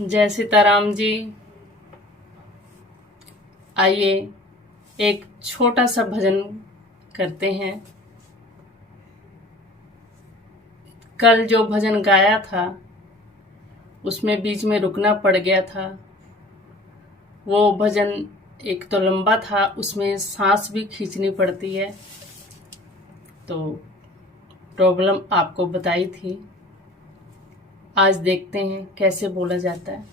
जय सीताराम जी। आइए एक छोटा सा भजन करते हैं। कल जो भजन गाया था उसमें बीच में रुकना पड़ गया था। वो भजन एक तो लंबा था, उसमें सांस भी खींचनी पड़ती है, तो प्रॉब्लम आपको बताई थी। आज देखते हैं कैसे बोला जाता है।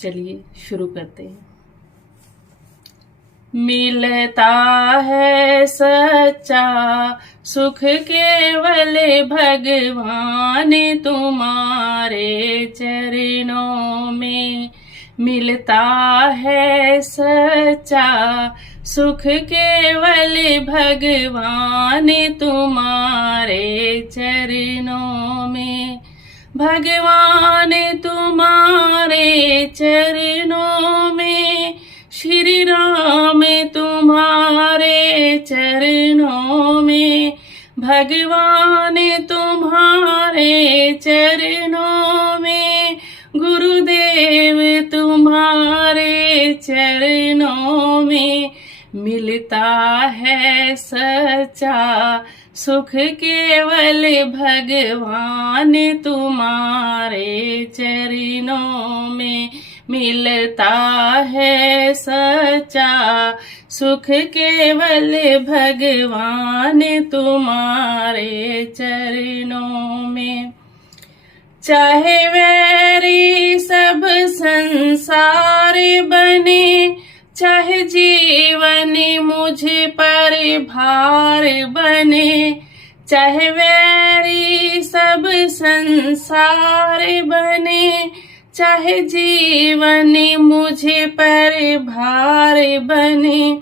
चलिए शुरू करते हैं। मिलता है सच्चा सुख केवल भगवान तुम्हारे चरणों में। मिलता है सच्चा सुख केवल भगवान तुम्हारे चरणों में। भगवान तुम्हारे चरणों में, श्री राम तुम्हारे चरणों में। भगवान तुम्हारे चरणों में, गुरुदेव तुम्हारे चरणों में। मिलता है सच्चा सुख केवल भगवान तुम्हारे चरणों में। मिलता है सच्चा सुख केवल भगवान तुम्हारे चरणों में। चाहे वैरी सब संसार बने, चाहे जीवन मुझ पर भार बने। चाहे वैरी सब संसार बने, चाहे जीवन मुझे पर भार बने।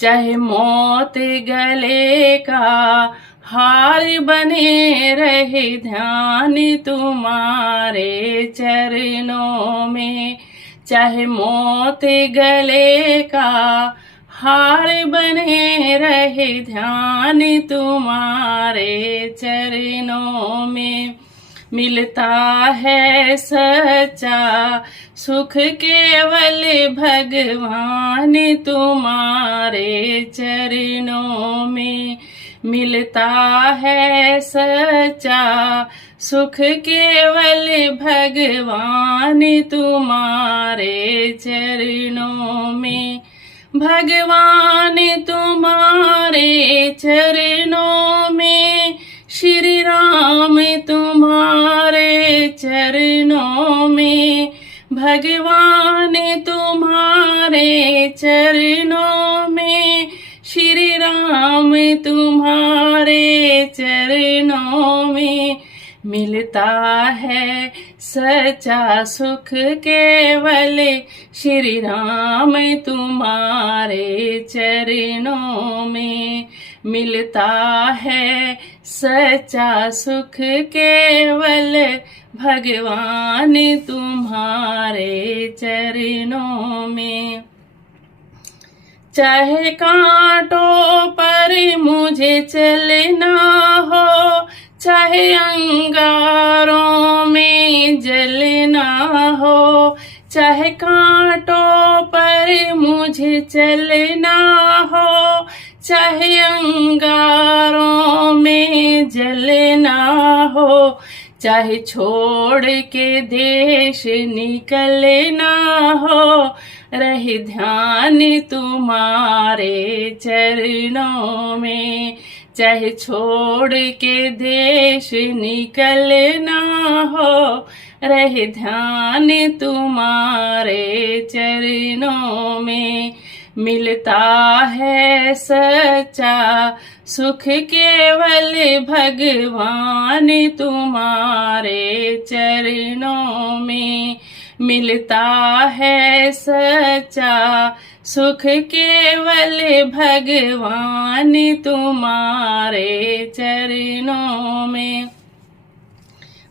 चाहे मौत गले का हार बने रहे, ध्यान तुम्हारे चरणों में। चाहे मौत गले का हार बने रहे, ध्यान तुम्हारे चरणों में। मिलता है सच्चा सुख केवल भगवान तुम्हारे चरणों में। मिलता है सच्चा सुख केवल भगवान तुम्हारे चरणों में। भगवान तुम्हारे चरणों में, श्री राम तुम्हारे चरणों में। भगवान तुम्हारे चरणों में, श्री राम तुम्हारे चरणों में। मिलता है सच्चा सुख केवल श्री राम तुम्हारे चरणों में। मिलता है सच्चा सुख केवल भगवान तुम्हारे चरणों में। चाहे कांटों पर मुझे चलना हो, चाहे अंगारों में जलना हो। चाहे कांटों पर मुझे चलना हो, चाहे अंगारों में जलना हो। चाहे छोड़ के देश निकलना हो, रहे ध्यान तुम्हारे चरणों में। चाहे छोड़ के देश निकलना हो, रहे ध्यान तुम्हारे चरणों में। मिलता है सच्चा सुख केवल भगवान तुम्हारे चरणों में। मिलता है सच्चा सुख केवल भगवान तुम्हारे चरणों में।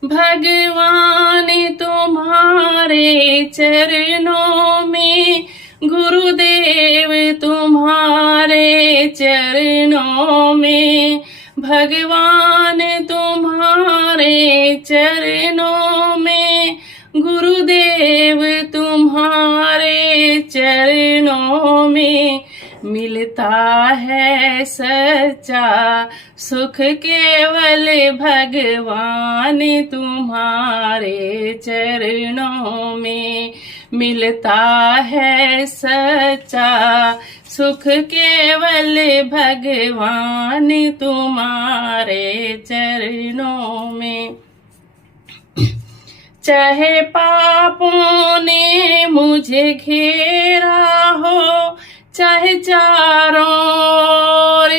भगवान तुम्हारे चरणों में, गुरुदेव तुम्हारे चरणों में। भगवान तुम्हारे चरणों में, गुरुदेव तुम्हारे चरणों में मिलता है सच्चा सुख, केवल भगवान तुम्हारे चरणों में मिलता है सच्चा सुख, केवल भगवान तुम्हारे चरणों में। चाहे पापों ने मुझे घेरा हो, चाहे चारों ओर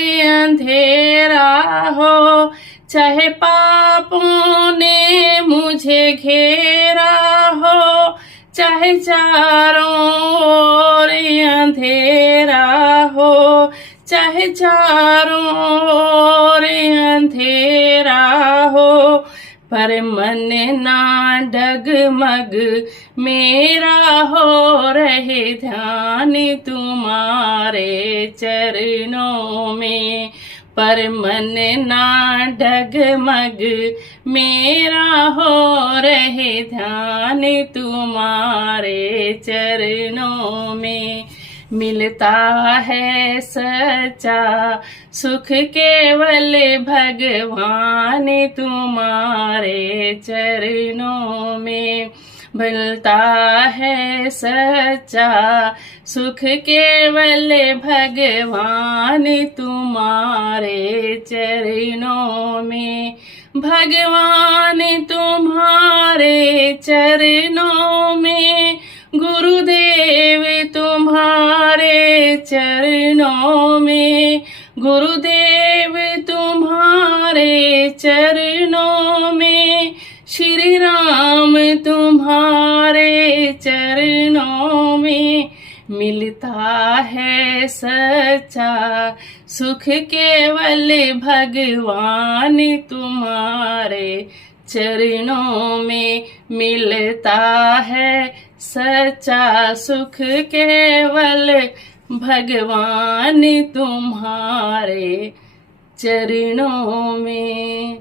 अंधेरा हो, चाहे पापों ने मुझे घेरा हो, चाहे चारों ओर अंधेरा हो, चाहे चारों ओर अंधेरा हो, पर मन ना डगमग मेरा हो रहे ध्यान तुम्हारे चरणों में। पर मन ना डगमग मेरा हो रहे ध्यान तुम्हारे चरणों में। मिलता है सच्चा सुख, केवल भगवान तुम्हारे चरणों में। मिलता है सच्चा सुख, केवल भगवान तुम्हारे चरणों में। भगवान तुम्हारे चरणों में, गुरुदेव तुम्हारे चरणों में, गुरुदेव तुम्हारे चरणों में, श्री राम तुम्हारे चरणों में मिलता है सच्चा सुख, केवल भगवान तुम्हारे चरणों में मिलता है सच्चा सुख, केवल भगवान तुम्हारे चरणों में।